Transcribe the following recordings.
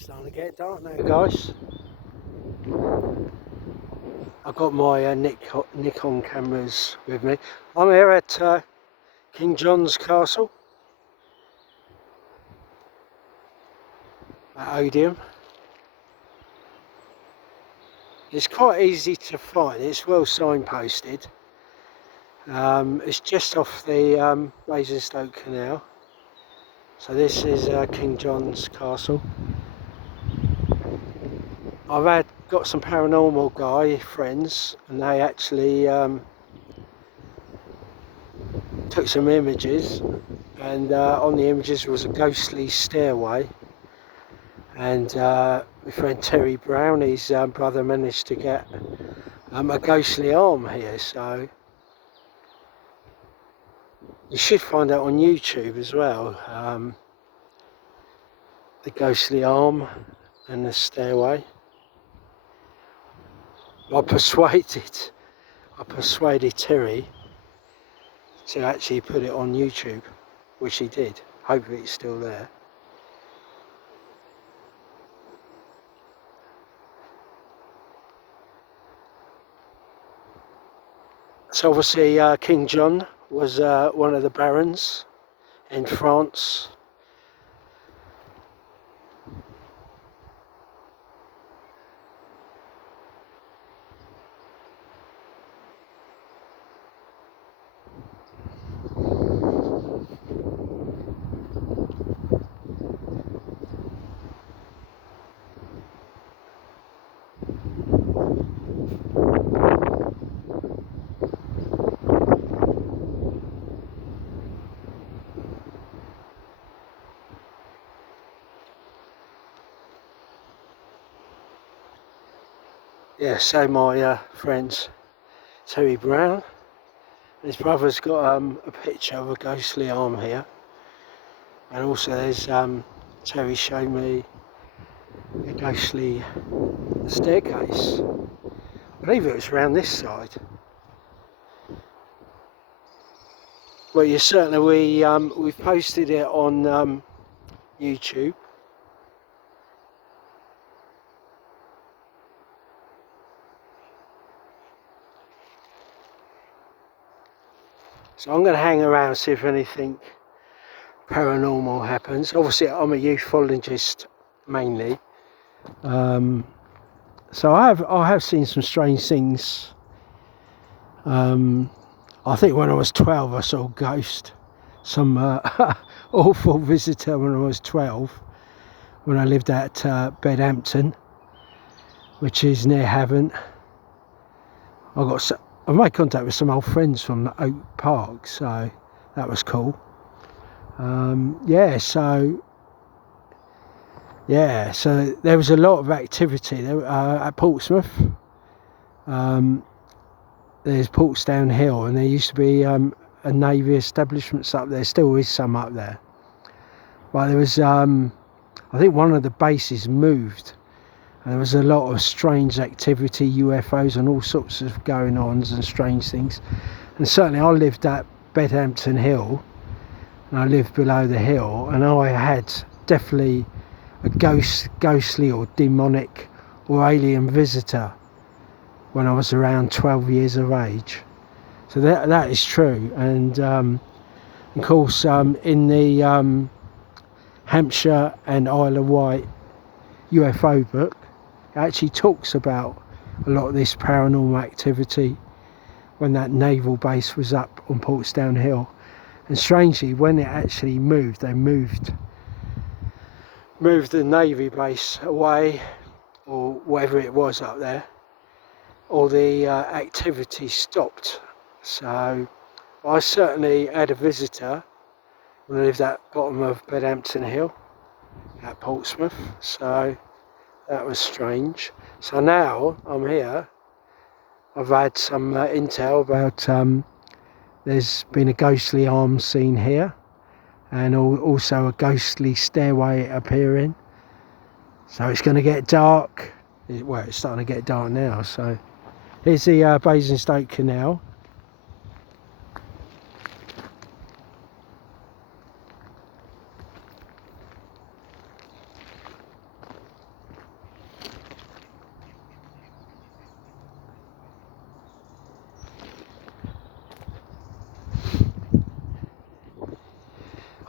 Starting to get dark now, guys. I've got my Nikon cameras with me. I'm here at King John's Castle at Odium. It's quite easy to find. It's well signposted. It's just off the Basingstoke Canal. So this is King John's Castle. I've got some paranormal guy friends, and they actually took some images, and on the images was a ghostly stairway, and my friend Terry Brown, his brother, managed to get a ghostly arm here, so you should find out on YouTube as well, the ghostly arm and the stairway. I persuaded Terry to actually put it on YouTube, which he did. Hopefully it's still there. So obviously King John was one of the barons in France. Yeah, so my friends Terry Brown, his brother's got a picture of a ghostly arm here, and also there's Terry showed me a ghostly staircase. I believe it was around this side. Well, yeah, certainly we've posted it on YouTube. So I'm going to hang around, see if anything paranormal happens. Obviously I'm a ufologist mainly, so I have seen some strange things. I think when I was 12 I saw a ghost, some awful visitor when I was 12, when I lived at Bedhampton, which is near Havant. I've made contact with some old friends from Oak Park, so that was cool. So there was a lot of activity there at Portsmouth. There's Portsdown Hill, and there used to be a navy establishments up there. Still is some up there, but there was I think one of the bases moved, and there was a lot of strange activity, UFOs and all sorts of going ons and strange things. And certainly I lived at Bedhampton Hill, and I lived below the hill, and I had definitely a ghostly or demonic or alien visitor when I was around 12 years of age. So that is true. And of course in the Hampshire and Isle of Wight UFO book, it actually talks about a lot of this paranormal activity when that naval base was up on Portsdown Hill. And strangely, when it actually moved, they moved the navy base away, or whatever it was up there, or the activity stopped. So I certainly had a visitor when I lived at bottom of Bedhampton Hill at Portsmouth, so that was strange. So now I'm here, I've had some intel about there's been a ghostly arm seen here, and also a ghostly stairway appearing. So it's going to get dark. Well, it's starting to get dark now. So here's the Basingstoke Canal.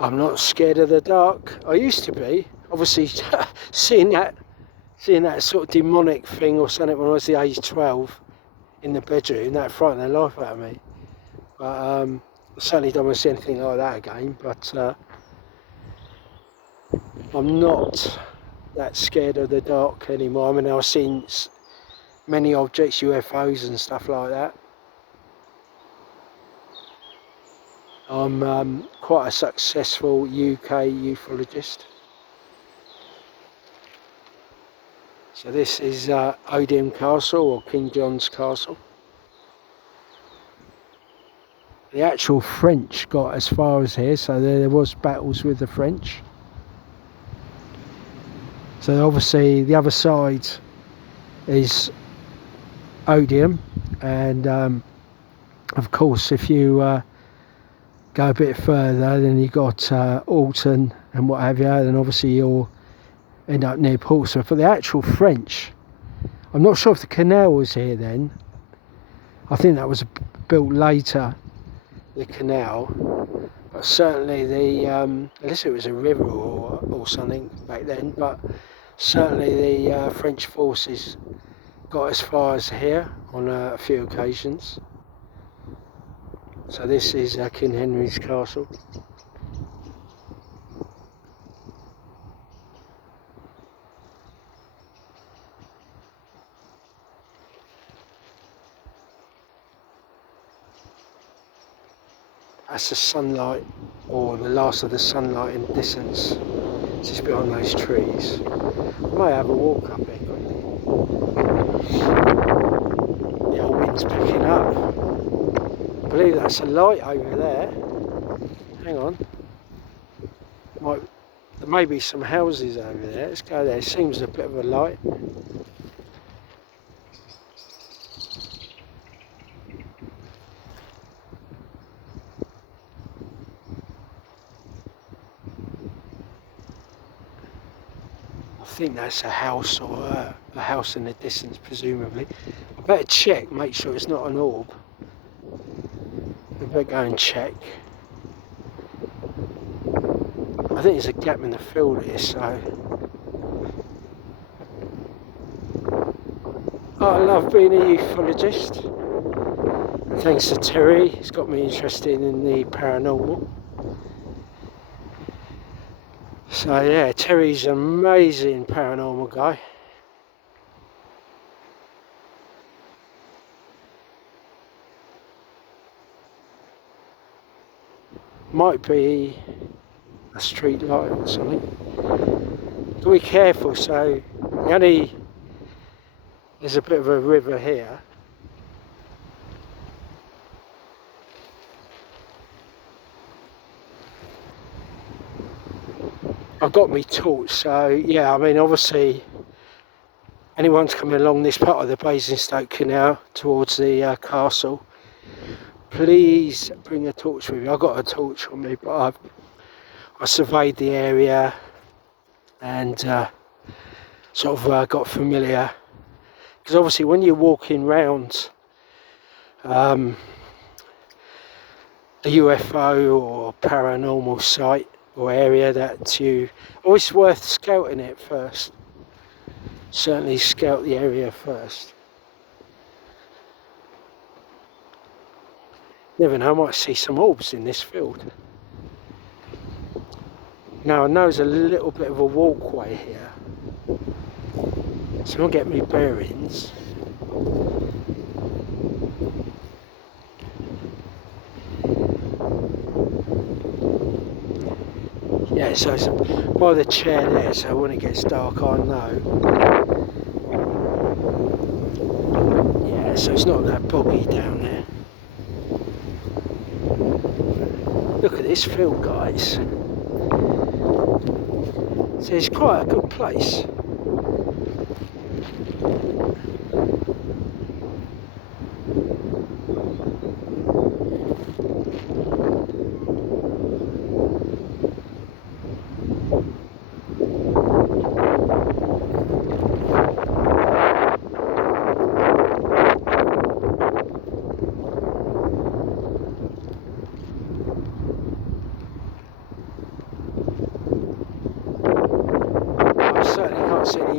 I'm not scared of the dark. I used to be. Obviously, seeing that sort of demonic thing or something when I was the age 12 in the bedroom, that frightened the life out of me. But I certainly don't want to see anything like that again. But I'm not that scared of the dark anymore. I mean, I've seen many objects, UFOs and stuff like that. I'm quite a successful UK ufologist. So this is Odium Castle, or King John's Castle. The actual French got as far as here, so there was battles with the French. So obviously the other side is Odium, and of course if you go a bit further, then you got Alton and what have you, then obviously you'll end up near Portsmouth. But the actual French, I'm not sure if the canal was here then. I think that was built later, the canal. But certainly the, unless it was a river or something back then, but certainly the French forces got as far as here on a few occasions. So this is King Henry's Castle. That's the sunlight, or the last of the sunlight in the distance, just behind those trees. I might have a walk up here quickly. The old wind's picking up. I believe that's a light over there. Hang on. There may be some houses over there. Let's go there. It seems a bit of a light. I think that's a house, or a house in the distance, presumably. I better check, make sure it's not an orb. I better go and check. I think there's a gap in the field here, so... Oh, I love being a ufologist. And thanks to Terry, he's got me interested in the paranormal. So yeah, Terry's an amazing paranormal guy. Might be a street light or something. Got to be careful, so there's a bit of a river here. I've got my torch, so yeah, I mean obviously anyone's coming along this part of the Basingstoke Canal towards the castle, please bring a torch with you. I've got a torch on me, but I surveyed the area and sort of got familiar, because obviously when you're walking round a UFO or paranormal site or area, that you always worth scouting it first. Certainly scout the area first. Never know, I might see some orbs in this field. Now I know there's a little bit of a walkway here, so I'll get me bearings. Yeah, so it's by the chair there, so when it gets dark I know. Yeah, so it's not that boggy down there. Look at this field, guys. So it's quite a good place.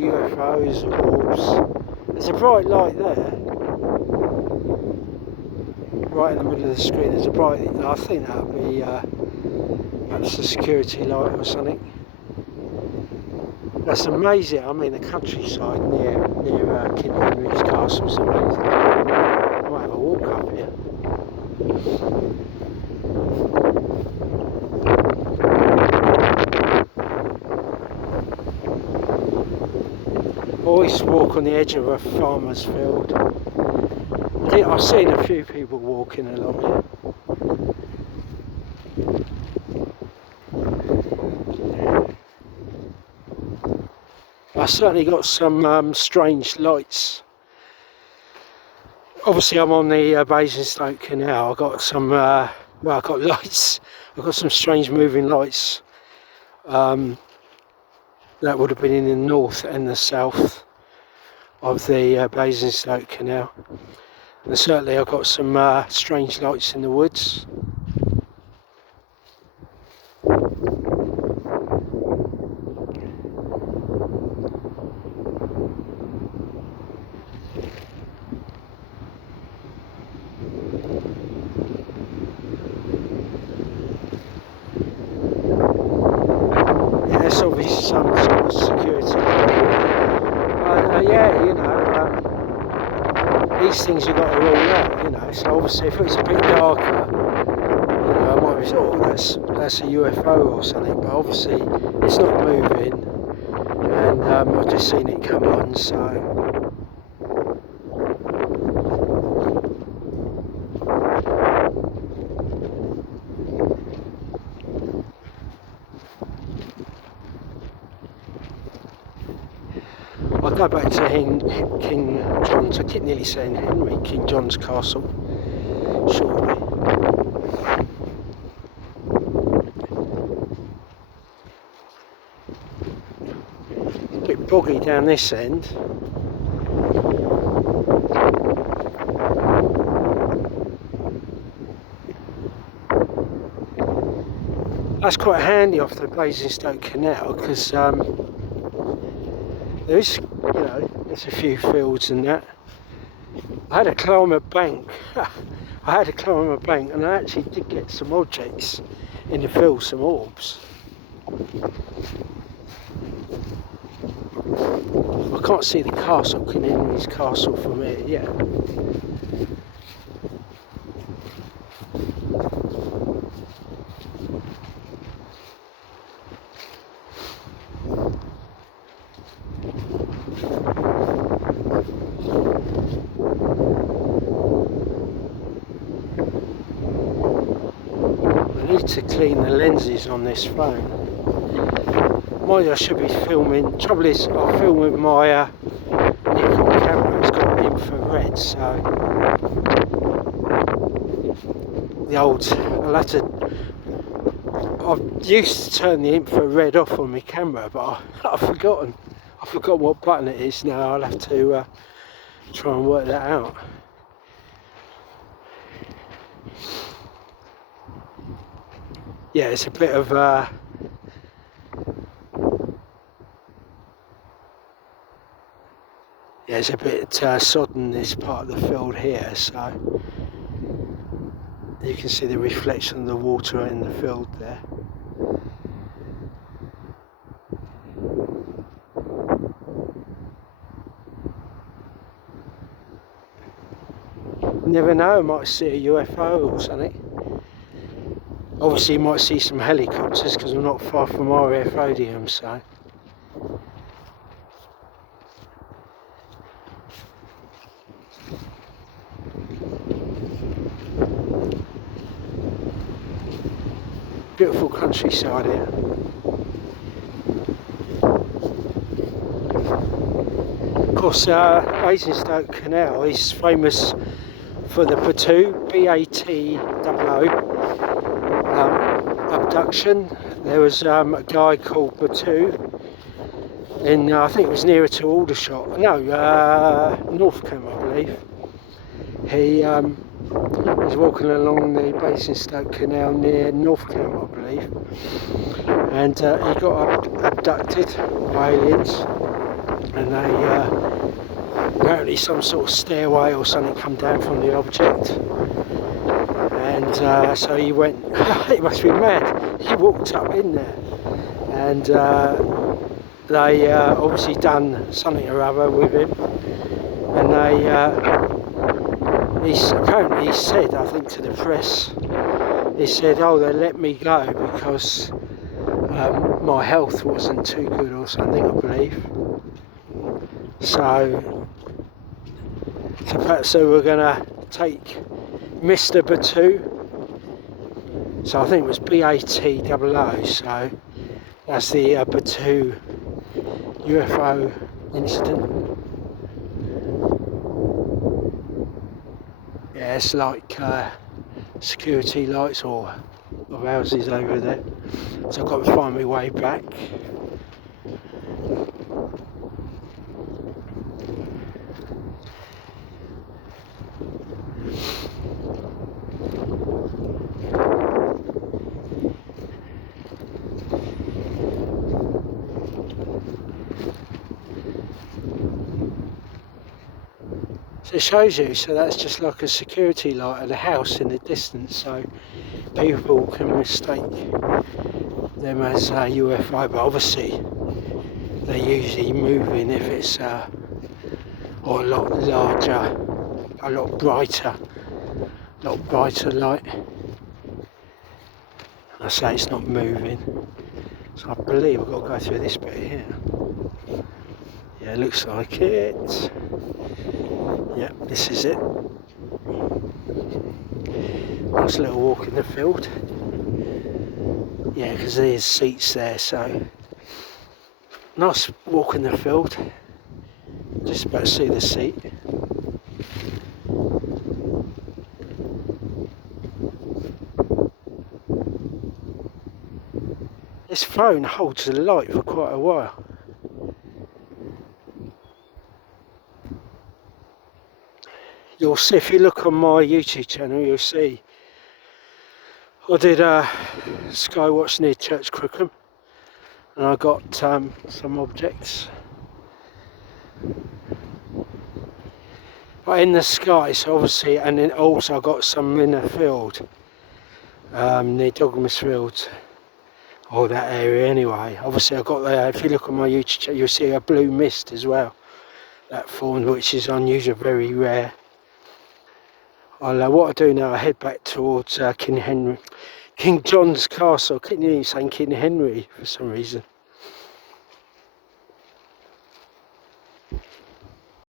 UFOs or orbs. There's a bright light there, right in the middle of the screen. There's a bright, I think that would be perhaps a security light or something. That's amazing. I mean, the countryside near King Henry's castle is amazing. I might have a walk up here. Always walk on the edge of a farmer's field. I think I've seen a few people walking along here. I certainly got some strange lights. Obviously I'm on the Basingstoke Canal. I've got some, well, I've got lights. I've got some strange moving lights. That would have been in the north and the south of the Basingstoke Canal. And certainly I've got some strange lights in the woods. There's obviously some sort of security. Yeah, you know, these things you've got to rule out, you know. So obviously if it's a bit darker, you know, I might be oh, that's a UFO or something, but obviously it's not moving, and I've just seen it come on, so. I'll go back to King John's, I keep nearly saying Henry, King John's Castle, shortly. It's a bit boggy down this end. That's quite handy off the Basingstoke Canal, because there is, you know, there's a few fields and that. I had to climb a bank. I and I actually did get some objects in the field, some orbs. I can't see the castle, King Henry's castle from here yet. To clean the lenses on this phone. Mind you, I should be filming. Trouble is, I film with my Nikon camera. It's got infrared, so the old. I used to turn the infrared off on my camera, but I've forgotten. I've forgotten what button it is now. I'll have to try and work that out. Yeah, it's a bit of yeah, it's a bit sodden, this part of the field here, so you can see the reflection of the water in the field there. You never know, I might see a UFO or something. Obviously you might see some helicopters because I'm not far from RF so. Beautiful countryside here. Of course, Basingstoke Canal is famous for the B-A-T-O-O abduction. There was a guy called Batu in, I think it was nearer to Aldershot, no, Northcombe I believe. He was walking along the Basingstoke Canal near Northcombe I believe, and he got abducted by aliens, and apparently some sort of stairway or something come down from the object, and so he went. He must be mad. He walked up in there, and they obviously done something or other with him, and apparently he said, I think to the press, he said, oh, they let me go because my health wasn't too good or something, I believe. So perhaps they were going to take Mr. Batu, so I think it was BATOO, so that's the Batu UFO incident. Yeah, it's like security lights or houses over there, so I've got to find my way back. So it shows you, so that's just like a security light at a house in the distance, so people can mistake them as a UFO, but obviously they're usually moving if it's or a lot larger, a lot brighter light. I say it's not moving, so I believe I've got to go through this bit here. Yeah, looks like it. Yeah, this is it. Nice little walk in the field. Yeah, because there's seats there, so nice walk in the field. Just about to see the seat. This phone holds the light for quite a while. You'll see, if you look on my YouTube channel, you'll see I did a Skywatch near Church Crookham, and I got some objects. But in the sky, so obviously, and then also I got some in the field, near Dogmas Field, or that area anyway. Obviously I got there, if you look on my YouTube channel, you'll see a blue mist as well, that formed, which is unusual, very rare. What I do now, I head back towards King John's Castle. I keep nearly saying King Henry for some reason.